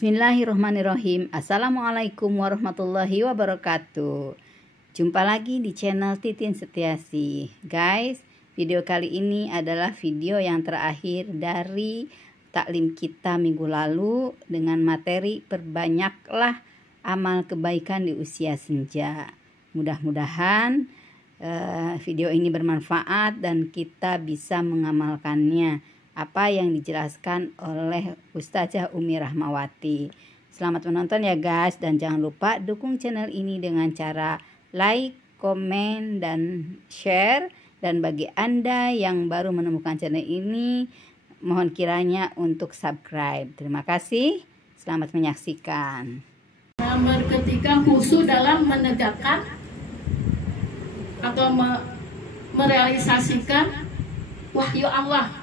Bismillahirrahmanirrahim. Assalamualaikum warahmatullahi wabarakatuh. Jumpa lagi di channel Titin Setiasi. Guys, video kali ini adalah video yang terakhir dari taklim kita minggu lalu dengan materi perbanyaklah amal kebaikan di usia senja. Mudah-mudahan video ini bermanfaat dan kita bisa mengamalkannya apa yang dijelaskan oleh Ustazah Umi Rahmawati. Selamat menonton ya guys, dan jangan lupa dukung channel ini dengan cara like, komen, dan share. Dan bagi Anda yang baru menemukan channel ini, mohon kiranya untuk subscribe. Terima kasih, selamat menyaksikan. Ketika khusyuk dalam menegakkan atau merealisasikan wahyu Allah.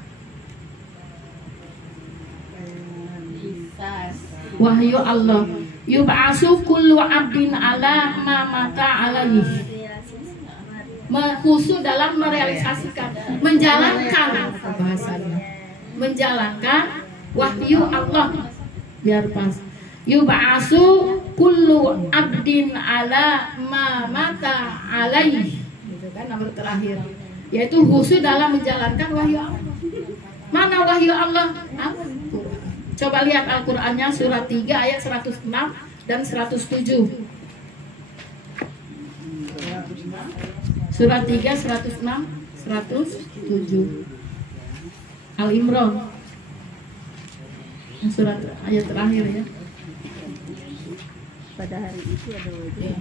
Wahyu Allah, yub'asu kullu 'abdin ala ma mata alaihi. Khusyuk dalam merealisasikan, menjalankan wahyu Allah. Biar pas. Yub'asu kullu 'abdin ala ma mata alaihi. Itu kan nomor terakhir. Yaitu khusyuk dalam menjalankan wahyu Allah. Mana wahyu Allah? Coba lihat Al-Qur'annya surat 3 ayat 106 dan 107. Surat 3 106 107. Al-Imran. Surat ayat terakhir ya. Pada hari itu ada wajah.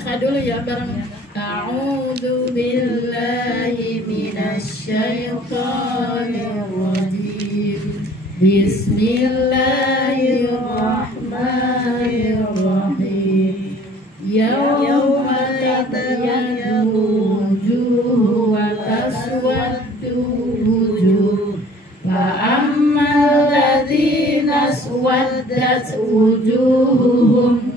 Saya dulu ya bareng. A'udzu billahi minasy syaithanir rajim. Bismillahirrahmanirrahim. Yauma tabayyanu wujuh wa taswaddu wujuh. Fa ammal ladzina aswaddat wujuhum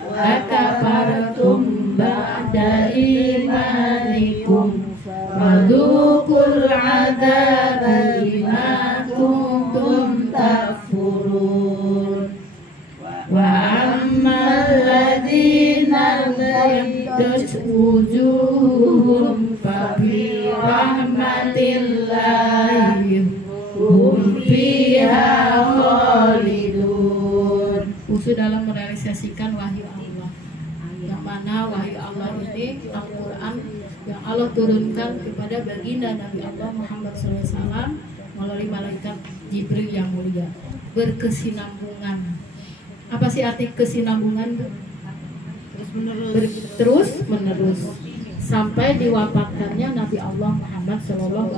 wa kafartum ba'da imanikum fadzuqul 'adzaba bima kuntum takfurun. Wa ammal ladzina lamyaddat wujuhum fa bi rahmatillahi hum fiha khalidun. Khusus dalam merealisasikan wahyu Allah, yang mana wahyu Allah ini Al-Quran yang Allah turunkan kepada baginda Nabi Allah Muhammad SAW melalui malaikat Jibril yang mulia, berkesinambungan. Apa sih arti kesinambungan? Terus menerus sampai diwafatkannya Nabi Allah Muhammad SAW,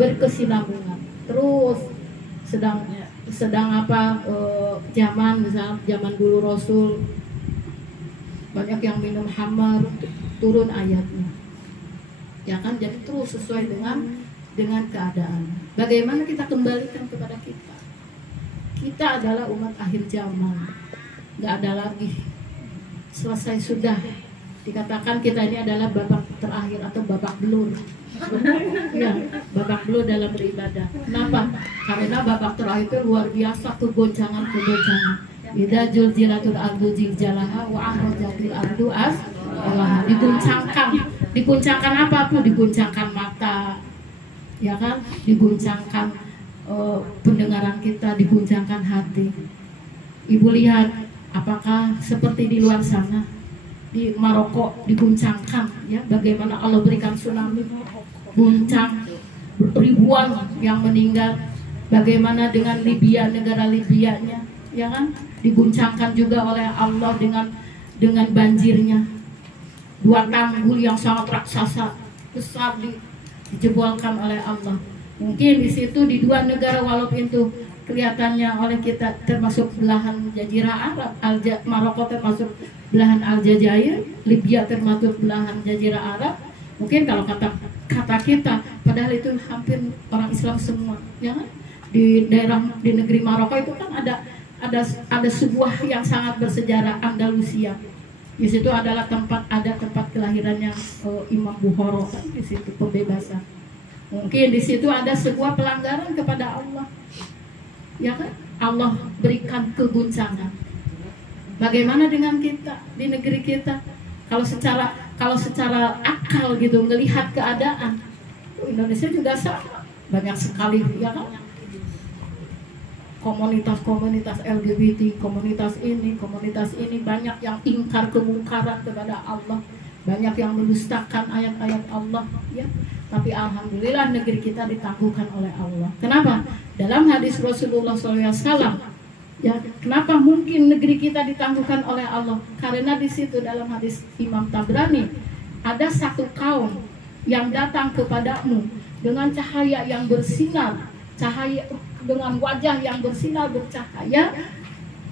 berkesinambungan terus. Sedang apa zaman, misalnya zaman dulu Rasul banyak yang minum khamar, turun ayatnya ya kan, jadi terus sesuai dengan keadaan. Bagaimana kita kembalikan kepada kita adalah umat akhir zaman, nggak ada lagi, selesai sudah. Dikatakan kita ini adalah babak terakhir atau babak belur. Ya, babak belur dalam beribadah. Kenapa? Karena babak terakhir itu luar biasa, kegoncangan. Idza zulzilatul ardu zilzalaha wa akhrajatil ardu asqalaha. Diguncangkan apa pun, diguncangkan mata, ya kan? Diguncangkan pendengaran kita, diguncangkan hati. Ibu lihat, apakah seperti di luar sana? Di Maroko diguncangkan ya, bagaimana Allah berikan tsunami, guncang, ribuan yang meninggal. Bagaimana dengan Libya, negara Libyanya, ya kan, diguncangkan juga oleh Allah dengan banjirnya. 2 tanggul yang sangat raksasa besar dijebolkan oleh Allah. Mungkin di situ di 2 negara, walaupun itu kelihatannya oleh kita termasuk belahan Jazirah Arab, Maroko termasuk belahan Aljazair, Libya termasuk belahan Jazirah Arab. Mungkin kalau kata kita, padahal itu hampir orang Islam semua, ya kan? Di negeri Maroko itu kan ada sebuah yang sangat bersejarah, Andalusia. Di situ adalah tempat kelahirannya Imam Bukhari, kan di situ pembebasan. Mungkin di situ ada sebuah pelanggaran kepada Allah. ya kan? Allah berikan keguncangan. Bagaimana dengan kita di negeri kita? Kalau secara akal gitu melihat keadaan, Indonesia juga sama, banyak sekali, ya kan? Komunitas-komunitas LGBT, komunitas ini banyak yang ingkar kemungkaran kepada Allah, banyak yang mendustakan ayat-ayat Allah, ya. Tapi alhamdulillah negeri kita ditangguhkan oleh Allah. Kenapa? Dalam hadis Rasulullah SAW, ya, kenapa mungkin negeri kita ditangguhkan oleh Allah? Karena di situ dalam hadis Imam Tabrani ada satu kaum yang datang kepadamu dengan cahaya yang bersinar, cahaya dengan wajah yang bersinar bercahaya,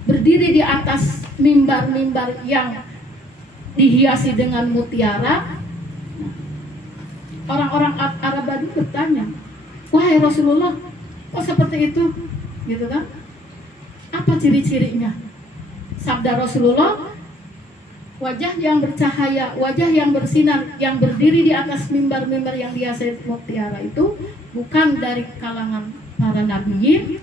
berdiri di atas mimbar-mimbar yang dihiasi dengan mutiara. Orang-orang Arab Badui bertanya, wahai Rasulullah, kok seperti itu? Gitu kan? Apa ciri-cirinya? Sabda Rasulullah, wajah yang bercahaya, wajah yang bersinar, yang berdiri di atas mimbar-mimbar yang dihiasi mutiara itu bukan dari kalangan para nabiyin,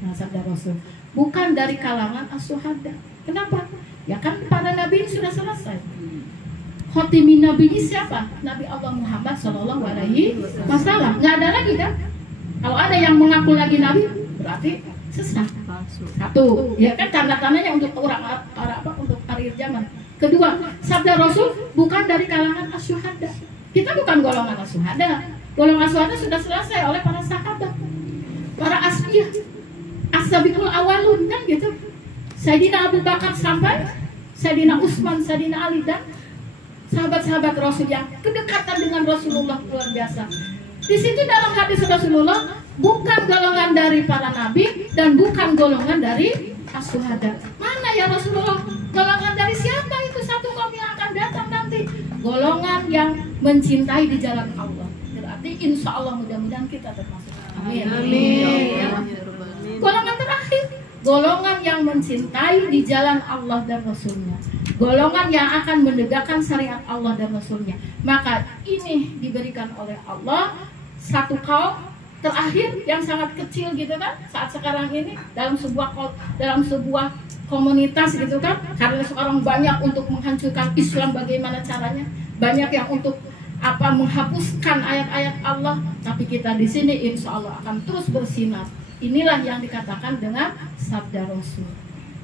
nah sabda Rasul, bukan dari kalangan as-syuhada. Kenapa? Ya kan para nabi sudah selesai. Khotimin nabi siapa? Nabi Allah Muhammad Shallallahu Alaihi Wasallam. Nggak ada lagi kan? Kalau ada yang mengaku lagi nabi, berarti sesat. Satu, ya kan tanda-tandanya untuk orang apa? Untuk akhir zaman. Kedua, sabda Rasul bukan dari kalangan as-syuhada. Kita bukan golongan as-syuhada. Golongan as-syuhada sudah selesai oleh para sahabat, para asbiyah, as-sabiqul awalun, kan gitu. Sayyidina Abu Bakar sampai Sayyidina Utsman, Sayyidina Ali, dan sahabat-sahabat Rasul yang kedekatan dengan Rasulullah luar biasa. Di situ dalam hadis Rasulullah bukan golongan dari para nabi dan bukan golongan dari as-syuhada. Mana ya Rasulullah? Golongan dari siapa itu satu kaum yang akan datang nanti? Golongan yang mencintai di jalan Allah. Berarti insya Allah mudah-mudahan kita termasuk. Amin. Amin. Ya. Golongan terakhir, golongan yang mencintai di jalan Allah dan Rasulnya, golongan yang akan menegakkan syariat Allah dan Rasulnya. Maka ini diberikan oleh Allah satu kaum terakhir yang sangat kecil gitu kan saat sekarang ini dalam sebuah komunitas gitu kan, karena sekarang banyak untuk menghancurkan Islam. Bagaimana caranya? Banyak yang untuk menghapuskan ayat-ayat Allah, tapi kita di sini insya Allah akan terus bersinar. Inilah yang dikatakan dengan sabda Rasul.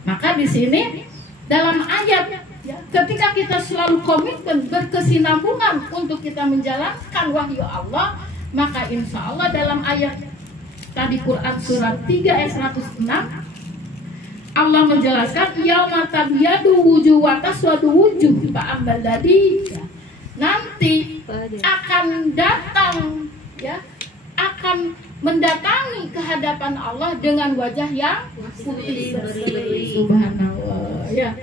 Maka di sini dalam ayat, ya, ketika kita selalu komitmen berkesinambungan untuk kita menjalankan wahyu Allah, maka insya Allah dalam ayat tadi Quran surat 3 ayat 106 Allah menjelaskan yauma tabyadu wujuh wa taswadu wujuh fa'ammal ladzi, nanti akan datang, ya, akan mendatangi kehadapan Allah dengan wajah yang putih bersih. Subhanallah, ya.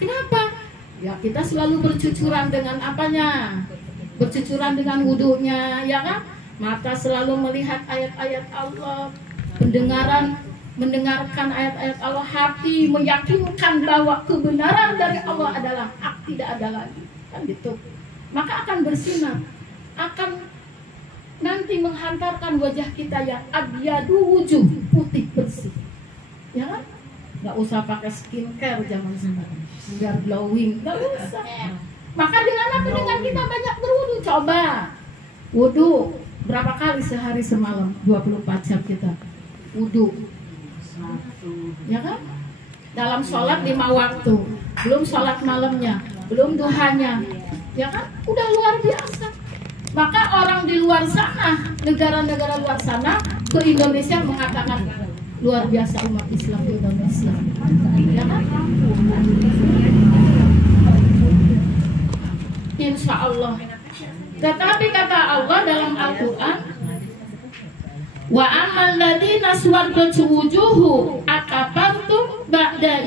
Kenapa? Ya kita selalu bercucuran dengan apanya? Bercucuran dengan wudunya, ya kan? Mata selalu melihat ayat-ayat Allah, mendengarkan ayat-ayat Allah, hati meyakinkan bahwa kebenaran dari Allah adalah hak, tidak ada lagi, kan gitu. Maka akan bersinar, akan nanti menghantarkan wajah kita yang abyadu wujuh, putih bersih, ya kan? Nggak usah pakai skincare zaman sekarang biar glowing, nggak usah. Maka dengan apa? Dengan kita banyak berwudu. Coba wudu berapa kali sehari semalam? 24 jam kita wudu, ya kan? Dalam sholat 5 waktu, belum sholat malamnya, belum duhanya, ya kan? Udah luar biasa. Maka orang di luar sana, negara-negara luar sana ke Indonesia mengatakan luar biasa umat Islam di Indonesia, ya kan? Insya Allah. Tetapi kata Allah dalam Al-Quran, wa amal ladina suwardat wujuhu akafartum ba'da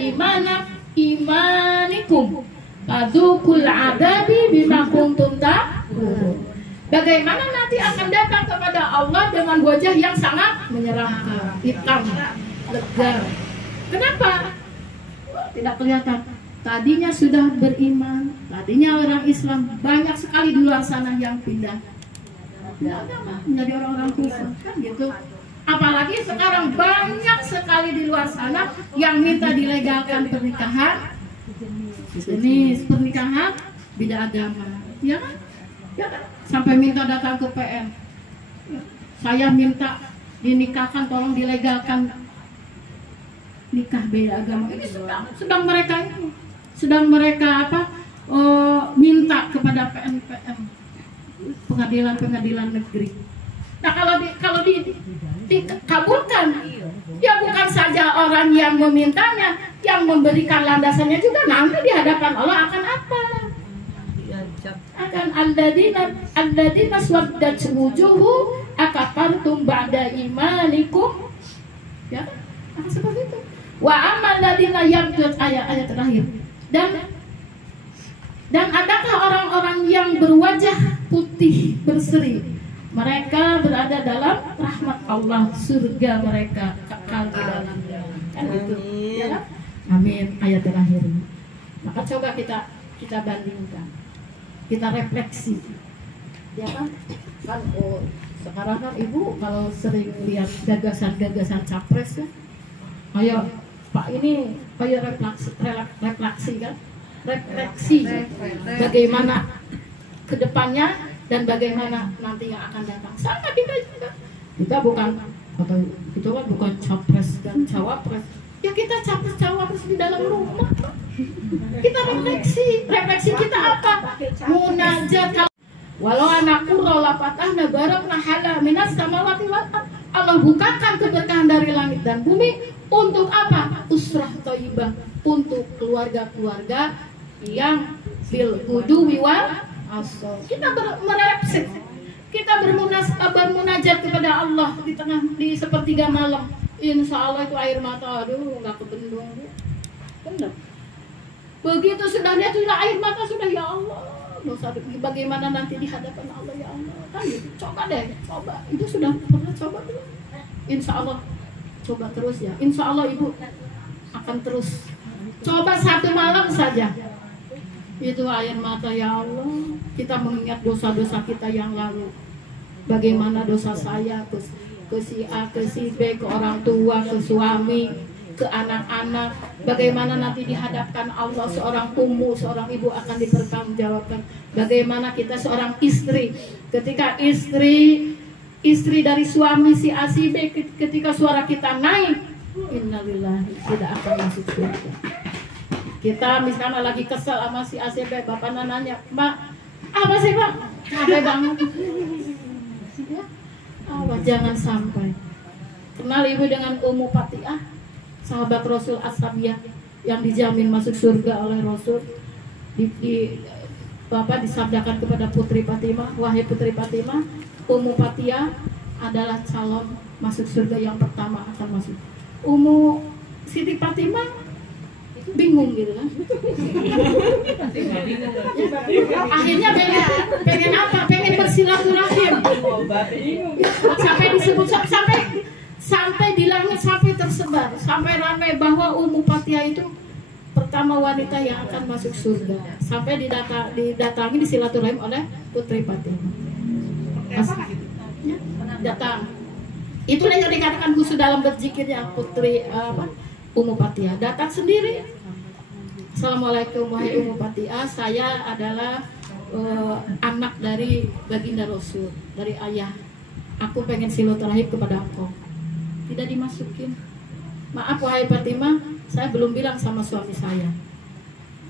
imanikum fadzukul adabi bima kuntum takfurun. Bagaimana nanti akan datang kepada Allah dengan wajah yang sangat menyeramkan, hitam, legar. Kenapa? Tidak kelihatan. Tadinya sudah beriman, tadinya orang Islam, banyak sekali di luar sana yang pindah agama menjadi orang-orang kufur, kan gitu. Apalagi sekarang banyak sekali kali di luar sana yang minta dilegalkan pernikahan jenis pernikahan beda agama, ya kan? Ya kan? Sampai minta datang ke PN. Saya minta dinikahkan, tolong dilegalkan nikah beda agama. Ini sedang mereka apa? Minta kepada PN pengadilan negeri. Nah kalau dikabulkan, ya bukan saja orang yang memintanya, yang memberikan landasannya juga nanti di hadapan Allah akan apa? Akan alladzina swaddat wujuhu akafartum ba'da imanikum. Ya, akan seperti itu. Wa ammal ladzina yabdut ayat terakhir. Dan adakah orang-orang yang berwajah putih berseri, mereka berada dalam rahmat Allah, surga mereka kekal di dalamnya. Kan gitu. Ya kan? Amin. Ayat terakhir. Maka coba kita bandingkan, kita refleksi. Ya kan? Sekarang kan ibu kalau sering lihat gagasan-gagasan capres kan, ayo Pak ini ayo refleksi kan, refleksi bagaimana kedepannya dan bagaimana nanti yang akan datang. Sama kita juga. Kita bukan capres dan cawapres. Ya kita capres cawapres di dalam rumah. Kita refleksi kita apa? Munajat. Walau anakku rola patahna barakna hala minas samawati wal ardh. Allah bukakan keberkahan dari langit dan bumi untuk apa? Usrah thayyibah, untuk keluarga-keluarga yang bil guduwi wal asal. Kita merefleksi, kita bermunajat kepada Allah di sepertiga malam. Insya Allah itu air mata, aduh nggak kebendung, benar. Begitu sudah dia sudah air mata sudah, ya Allah, dosa bagaimana nanti di hadapan Allah, ya Allah. Kan gitu. Coba deh, coba. Itu sudah pernah coba belum? Insya Allah coba terus ya. Insya Allah ibu akan terus. Coba satu malam saja. Itu air mata, ya Allah. Kita mengingat dosa-dosa kita yang lalu. Bagaimana dosa saya ke si A, ke si B, ke orang tua, ke suami, ke anak-anak. Bagaimana nanti dihadapkan Allah, seorang seorang ibu akan dipertanggungjawabkan. Bagaimana kita seorang istri, ketika istri dari suami si A, si B, ketika suara kita naik, innalillahi, tidak akan masuk surga. Kita misalnya lagi kesel sama si A, si B, bapak nanya, Mbak, apa sih Mbak? Capek banget. Ya, Allah, jangan sampai. Kenal ibu dengan Ummu Patiah, sahabat Rasul As-Sabiyah yang dijamin masuk surga oleh Rasul. Bapak disabdakan kepada Putri Fatimah, wahai Putri Fatimah, Ummu Patiah adalah calon masuk surga yang pertama akan masuk. Ummu Siti Fatimah bingung gitu kan. Akhirnya pengen apa? Pengen bersilaturahim. Sampai disebut sampai di langit, sampai tersebar, sampai ramai bahwa Ummu Patiah itu pertama wanita yang akan masuk surga. Sampai didatangi disilaturahim oleh Putri Fatimah. Datang. Itulah yang dikatakan khusus dalam berzikirnya Putri Ummu Patiah. Datang sendiri. Assalamualaikum wahai Ummu Patiah, saya adalah anak dari baginda Rasul, dari ayah. Aku pengen silaturahim kepada engkau. Tidak dimasukin. Maaf wahai Fatimah, saya belum bilang sama suami saya.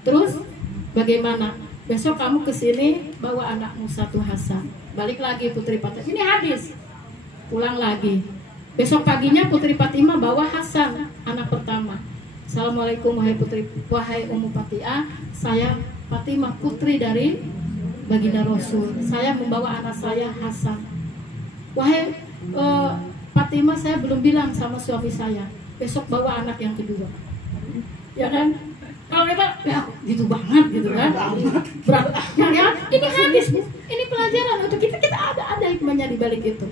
Terus bagaimana? Besok kamu kesini bawa anakmu satu Hasan. Balik lagi Putri Fatimah. Ini hadis. Pulang lagi. Besok paginya Putri Fatimah bawa Hasan, anak pertama. Assalamualaikum wahai Ummu Patiah, saya Fatimah, putri dari baginda Rasul. Saya membawa anak saya Hasan. Wahai Fatimah, saya belum bilang sama suami saya. Besok bawa anak yang kedua. Ya kan? Kalau kita ya gitu banget gitu kan. Berat. Ya, ini hadis, ini pelajaran untuk kita ada hikmahnya di balik itu.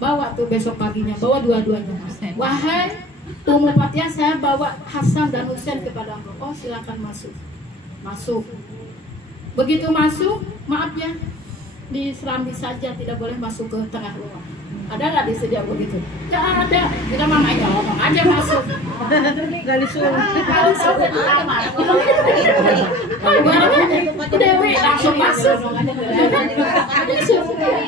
Bawa tuh besok paginya, bawa dua-duanya. Wahai Ummu Patiah, saya bawa Hasan dan Husain kepada engkau. Oh, silakan masuk. Begitu masuk, maaf ya, diserambi saja, tidak boleh masuk ke tengah rumah. Ada nggak di sini begitu? Nggak ada. Kita mama aja ngomong aja masuk. Nggak disuruh. Kalau tahu ke kamar. Dewi langsung masuk.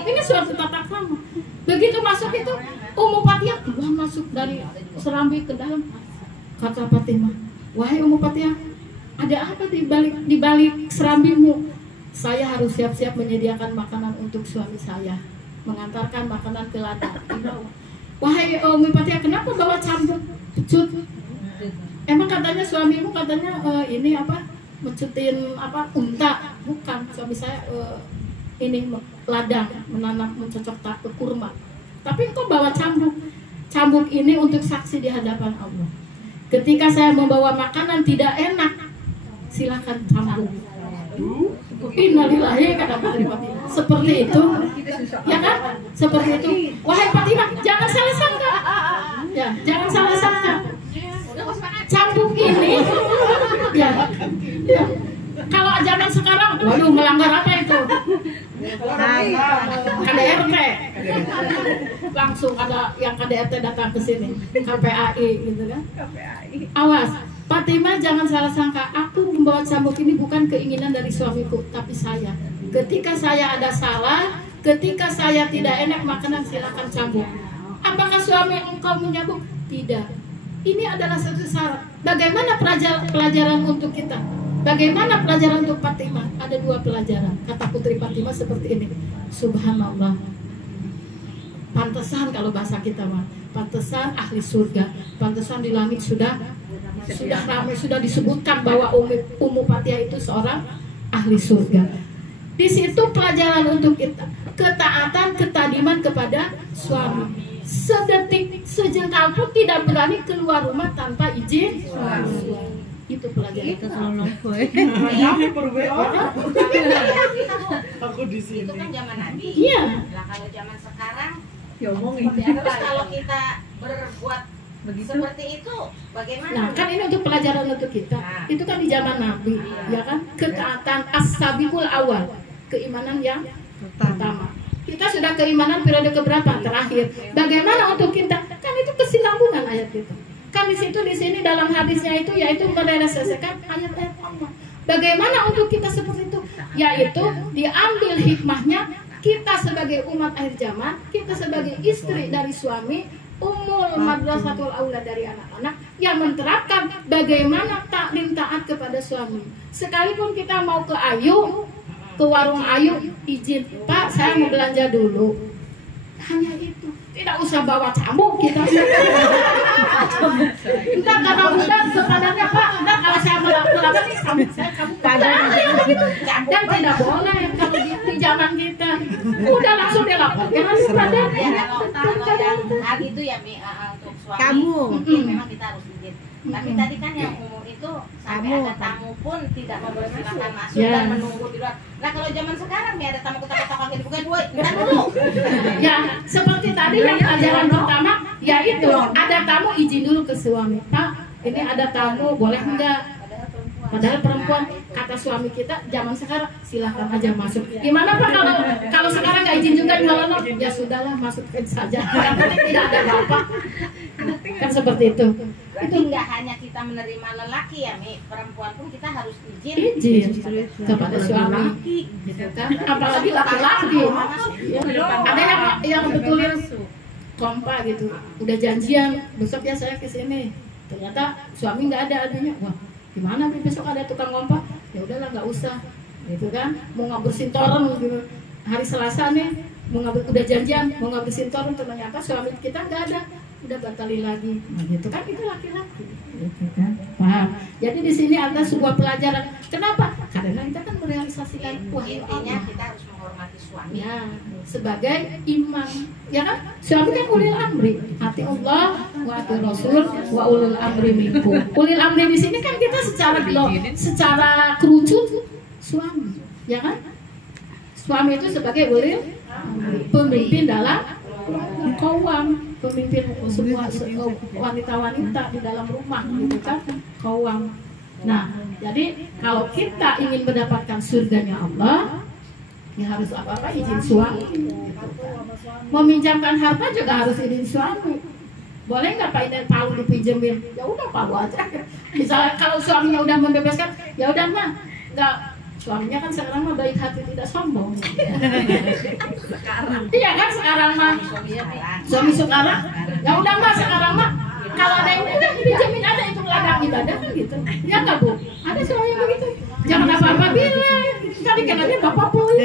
Ini suatu tata krama. Begitu masuk itu Ummu Patiah keluar masuk dari serambi ke dalam. Kata Fatimah, wahai Ummu Patiah, ada apa di balik serambimu? Saya harus siap-siap menyediakan makanan untuk suami saya, mengantarkan makanan ke ladang. Wahai Ummu Patiah, kenapa bawa cambuk pecut? Emang katanya suamimu katanya ini apa? Mencutin apa? Unta? Bukan, suami saya ini ladang, menanam, mencocok kurma. Tapi kok bawa cambuk? Cambuk ini untuk saksi di hadapan Allah. Ketika saya membawa makanan tidak enak, silakan cambuk. Innalillahi kata Fatimah. Seperti itu, ya kan? Seperti itu. Wahai Fatimah, jangan salah sangka. Ya, jangan salah sangka. Cambuk ini, ya. Kalau zaman sekarang, waduh melanggar apa itu? KDRT. Langsung ada yang KDRT datang ke sini, KPAI gitu kan? Awas, Fatimah jangan salah sangka. Aku membawa cambuk ini bukan keinginan dari suamiku, tapi saya. Ketika saya ada salah, ketika saya tidak enak makanan, silakan cambuk. Apakah suami engkau menyambuk? Tidak. Ini adalah satu syarat. Bagaimana pelajaran untuk kita? Bagaimana pelajaran untuk Fatimah? Ada dua pelajaran. Kata putri Fatimah seperti ini. Subhanallah. Pantesan kalau bahasa kita mah. Pantesan ahli surga. Pantesan di langit sudah ramai, sudah disebutkan bahwa Ummu Patiah itu seorang ahli surga. Di situ pelajaran untuk kita. Ketaatan, ketadiman kepada suami. Sedetik, sejengkal pun tidak berani keluar rumah tanpa izin suami. Itu pelajaran. Itu tolong gue. Aku di sini. Itu kan zaman Nabi. Iya. Lah kalau zaman sekarang, Diomongin. terus kalau kita berbuat Begitu. seperti itu, bagaimana? Nah, kan ini untuk pelajaran untuk kita. Itu kan di zaman Nabi, ya kan? Ketaatan as-sabiqul awal, keimanan yang pertama. Kita sudah keimanan periode keberapa? Terakhir. Bagaimana untuk kita? Kan itu kesinambungan ayat itu. Kan di situ di sini dalam hadisnya itu yaitu merealisasikan ayat-ayat Allah. Bagaimana untuk kita seperti itu? Yaitu diambil hikmahnya, kita sebagai umat akhir zaman, kita sebagai istri dari suami, Ummul Madrasatul Aula dari anak-anak yang menerapkan bagaimana taklim taat kepada suami. Sekalipun kita mau ke Ayu, ke warung Ayu, izin, Pak, saya mau belanja dulu. Hanya itu, tidak usah bawa cambuk kita. Entar karena udah keadaannya Pak, entar kalau saya melakukan ini cambuk saya cambuk gitu. Dan tidak boleh kalau di zaman kita. Udah langsung dia lakukan. Pada Ya, kalau yang hal itu ya untuk suami Kamu. mungkin memang kita harus izin. Tapi tadi kan yang umum itu sampai Kamu. ada tamu pun tidak mempersilahkan masuk Ya. dan menunggu di luar. Nah kalau zaman sekarang nih ada tamu ketok-ketokan gitu, bukan dua, bentar dulu. ya seperti tadi yang pelajaran pertama, yaitu ada tamu izin dulu ke suami. Pak, ini ada tamu, boleh enggak? Padahal perempuan, kata suami kita zaman sekarang silahkan aja masuk. Gimana Pak kalau sekarang nggak izin juga di malam? Ya sudahlah, masukin saja. Karena tidak ada apa. Kan seperti itu. Berarti nggak hanya kita menerima lelaki ya, Mi, perempuan pun kita harus izin. Izin kepada suami, gitu kan? Apalagi laki-laki. Ada yang betulin kompa gitu. Udah janjian besok ya saya ke sini. Ternyata suami nggak ada adanya. Wah, gimana besok ada tukang kompa? Ya udahlah nggak usah, gitu kan? Mau ngabersin toren gitu. Hari Selasa nih udah janjian mau ngabersin toren, ternyata suami kita nggak ada. Udah batalin lagi, nah, gitu kan, itu laki-laki, gitu kan, paham? Jadi di sini ada sebuah pelajaran. Kenapa? Karena kita kan merealisasikan wahyu Intinya Allah. kita harus menghormati suami. Ya, sebagai imam, ya kan? Suami kan ulil amri, ati Allah, wa ati Rasul, wa ulil amri minkum. Ulil amri di sini kan kita secara kerucut suami, ya kan? Suami itu sebagai ulil amri, pemimpin dalam kawam, pemimpin semua wanita-wanita di dalam rumah, gitu kan, kawam. Nah, jadi kalau kita ingin mendapatkan surganya Allah, Ya harus apa-apa izin suami. Meminjamkan harta juga harus izin suami. Boleh nggak Pak ini palu dipinjemin? Ya udah palu aja. Misalnya kalau suaminya udah membebaskan, ya udah mah nggak. Suaminya kan sekarang mah baik hati tidak sombong. Iya kan sekarang mah suami sekarang. Ya udah mah sekarang mah kalau ada yang udah dipinjemin aja itu ladang ibadah kan gitu. Ya nggak Bu? Ada suami yang begitu. Jangan apa-apa bilang. Tadi kenanya bapak pun.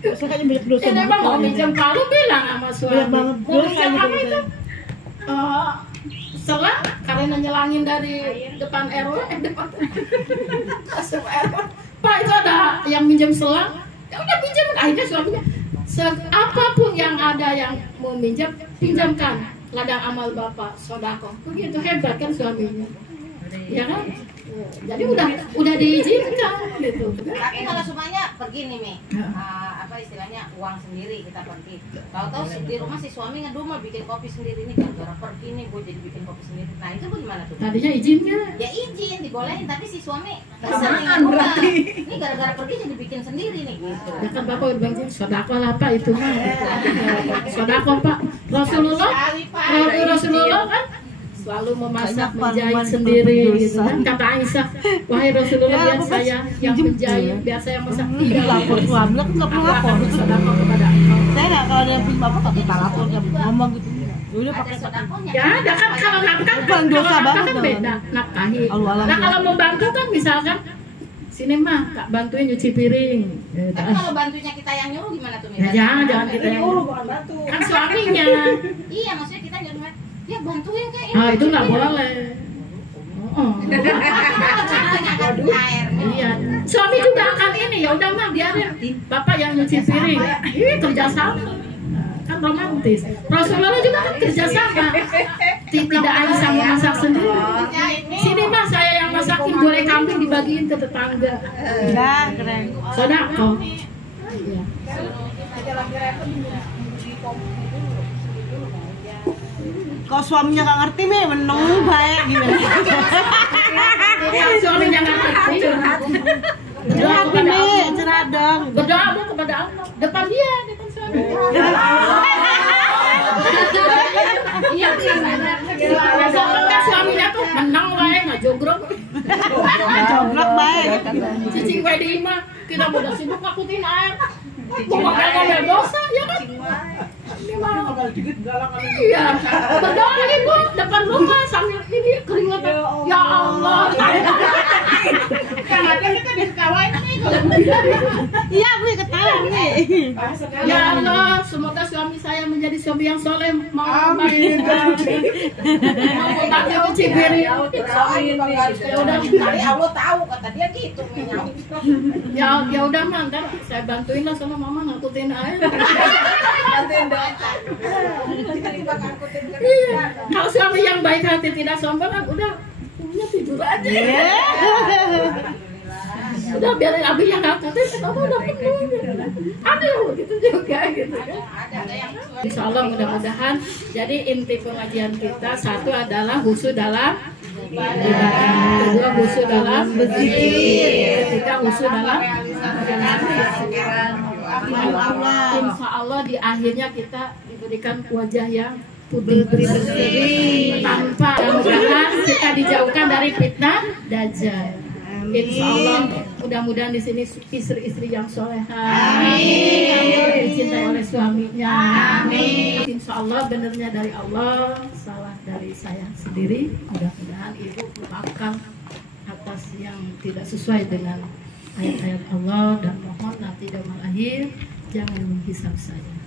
Makanya banyak dosa. Ini emang mau pinjam palu bilang sama suami. Mau pinjam apa itu? Selang karena nyelangin dari depan RW, depan masuk RW. Pak itu ada yang minjem selang, ya udah pinjam. Akhirnya suaminya apapun yang ada yang mau minjam, pinjamkan. Ladang amal bapak, sodako. Begitu hebat kan suaminya, ya kan? Jadi udah diizinkan gitu. Tapi kalau semuanya pergi nih Mi, apa istilahnya uang sendiri kita pergi. Tahu-tahu di rumah si suami ngedumel bikin kopi sendiri nih gara-gara pergi nih gue jadi bikin kopi sendiri. Nah itu bagaimana tuh? Tadinya izinnya? Ya izin dibolehin tapi si suami keseringan berarti. Ini gara-gara pergi jadi bikin sendiri nih gitu. Ya kan bapak udah bilang sodako lah Pak itu mah. Sodako Pak. Rasulullah kan selalu memasak menjahit sendiri gitu kan. Kata Aisyah, wahai Rasulullah biar saya yang menjahit, biar saya masak. Tidak lapor suami, aku nggak perlu lapor. Sodako kepada Allah. Saya nggak kalau ada yang punya bapak nggak kita lapor, nggak ngomong gitu. Udah Ada pakai sodakonya. Ya ada kan kalau nafkah Bukan dosa kalau nafkah banget kan dong. beda nafkahi. Allah Nah kalau membantu kan misalkan sini mah Kak bantuin nyuci piring. Tapi kalau bantunya kita yang nyuruh gimana tuh Mi? Ya jangan kita yang kan suaminya. Iya maksudnya kita nyuruh ya bantuin kayak ini. Ah itu nggak boleh. Oh. Iya, suami juga akan ini ya udah mah biarin bapak yang nyuci piring. Ini kerjasama, kan romantis. Rasulullah juga kan kerjasama. Tidak Aisyah memasak sendiri. Sini mah saya yang masakin gulai kambing dibagiin ke tetangga. Enggak, keren. Sodako. Iya. Kalau suaminya nggak ngerti, Mi, meneng baik gimana? Suami jangan ngerti. Curhat, Mi, curhat dong. Berdoa kepada Allah. Depan dia, depan suami. Iya, soalnya suaminya tuh menang wae nggak jogrok. Jogrok baik. Cicing wae di imah, kita udah sibuk ngakutin air. Ngomel-ngomel dosa, ya kan? Iya, berdoa lagi Bu, depan rumah sambil ini keringetan. Ya Allah. Iya, Mi, ketawa, Mi. Ya Allah, semoga suami saya menjadi suami yang soleh, mau baik, mau berbakti cuci piring. Ya udah tadi Allah tahu kata dia gitu Mi. Ya udah man, kan saya bantuin lah sama mama ngangkutin air. Iya, kalau suami yang baik hati tidak sombong kan udah punya tidur aja. Udah biarin abi yang ngangkutin, kamu udah penuh. Aduh, gitu juga gitu kan. Insya Allah mudah-mudahan. Jadi inti pengajian kita satu adalah khusyuk dalam ibadah, kedua khusyuk dalam berzikir, ketiga khusyuk dalam insya Allah di akhirnya kita diberikan wajah yang putih berseri tanpa, mudah-mudahan kita dijauhkan dari fitnah dajjal. Insya Allah mudah-mudahan di sini istri-istri yang soleha, dicintai oleh suaminya. Insya Allah benernya dari Allah, salah dari saya sendiri. Mudah-mudahan ibu memaafkan atas yang tidak sesuai dengan ayat-ayat Allah dan mohon nanti dalam akhir jangan menghisap saya.